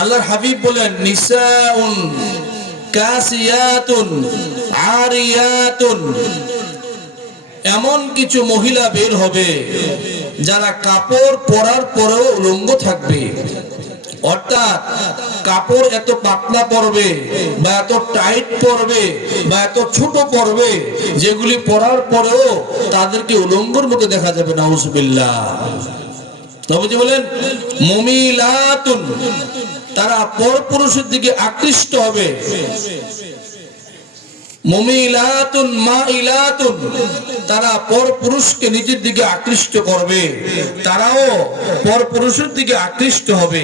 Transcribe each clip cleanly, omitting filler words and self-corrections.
আল্লাহর হাবিব বলেন নিসাউন কাসিয়াতুন আরিয়াতুন, এমন কিছু মহিলা বের হবে যারা কাপড় পরার পরেও উলঙ্গ থাকবে। অর্থাৎ কাপড় এত পাতলা পরবে বা এত টাইট পরবে বা এত ছোট পরবে যেগুলি পরার পরেও তাদেরকে উলঙ্গর মতো দেখা যাবে। নাউজুবিল্লাহ। নবীজি বলেন মুমিলাতুন, তারা পরপুরুষের দিকে আকৃষ্ট হবে। মুমিলাতুন মাইলাতুন, তারা পরপুরুষকে নিজের দিকে আকৃষ্ট করবে, তারাও পরপুরুষের দিকে আকৃষ্ট হবে।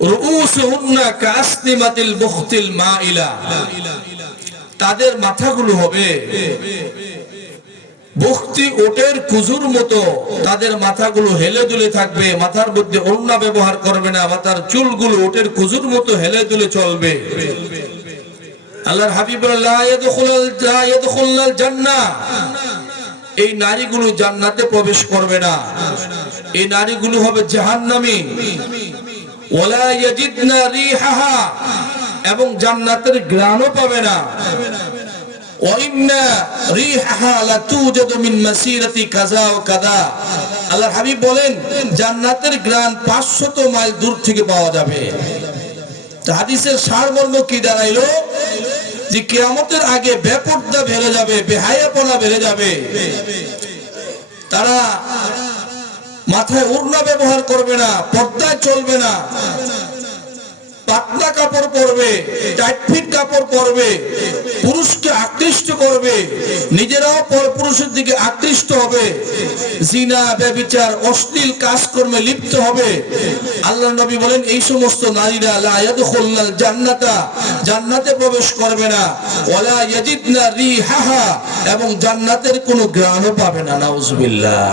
রুউসুহুন্না কাসনিমাতিল বুখতিল মাইলা, তাদের মাথাগুলো হবে বখতি ওটের কুজুর মতো, তাদের মাথাগুলো হেলে দুলে থাকবে, মাথার মধ্যে ওড়না ব্যবহার করবে না, মাথার চুলগুলো ওটের কুজুর মতো হেলে দুলে চলবে। আল্লাহর হাবিব লা ইয়াদখুলুল জান্নাহ, এই নারীগুলো জান্নাতে প্রবেশ করবে না, এই নারীগুলো হবে জাহান্নামী। ওয়ালা ইয়াজিদনা রিহাহা, এবং জান্নাতের ঘ্রাণও পাবে না। ওয়া ইন্না রিহাহা লাতুজাদু মিন মাসিরাতি কাযা ওয়া কাযা, আল্লাহর হাবিব বলেন জান্নাতের ঘ্রাণ 500 মাইল দূর থেকে পাওয়া যাবে। হাদিসের সারমর্ম কি দাঁড়াইলো? যে কিয়ামতের আগে বেপরদা বেড়ে যাবে, বেহায়াপনা বেড়ে যাবে। তারা মাথায় ওড়না ব্যবহার করবে না, পর্দায় চলবে না, পাতলা কাপড় পরবে, টাইট ফিট কাপড় পরবে, পুরুষকে আকৃষ্ট করবে, নিজেরাও পরপুরুষের দিকে আকৃষ্ট হবে, জিনা ব্যভিচার অশ্লীল কাজকর্মে লিপ্ত হবে। আল্লাহর নবী বলেন এই সমস্ত নারীরা লা ইয়াদখুলুল জান্নাতা, জান্নাতে প্রবেশ করবে না। ওয়ালা ইয়াজিদনা রিহাহা, এবং জান্নাতের কোনো ঘ্রাণও পাবে না। নাউজুবিল্লাহ।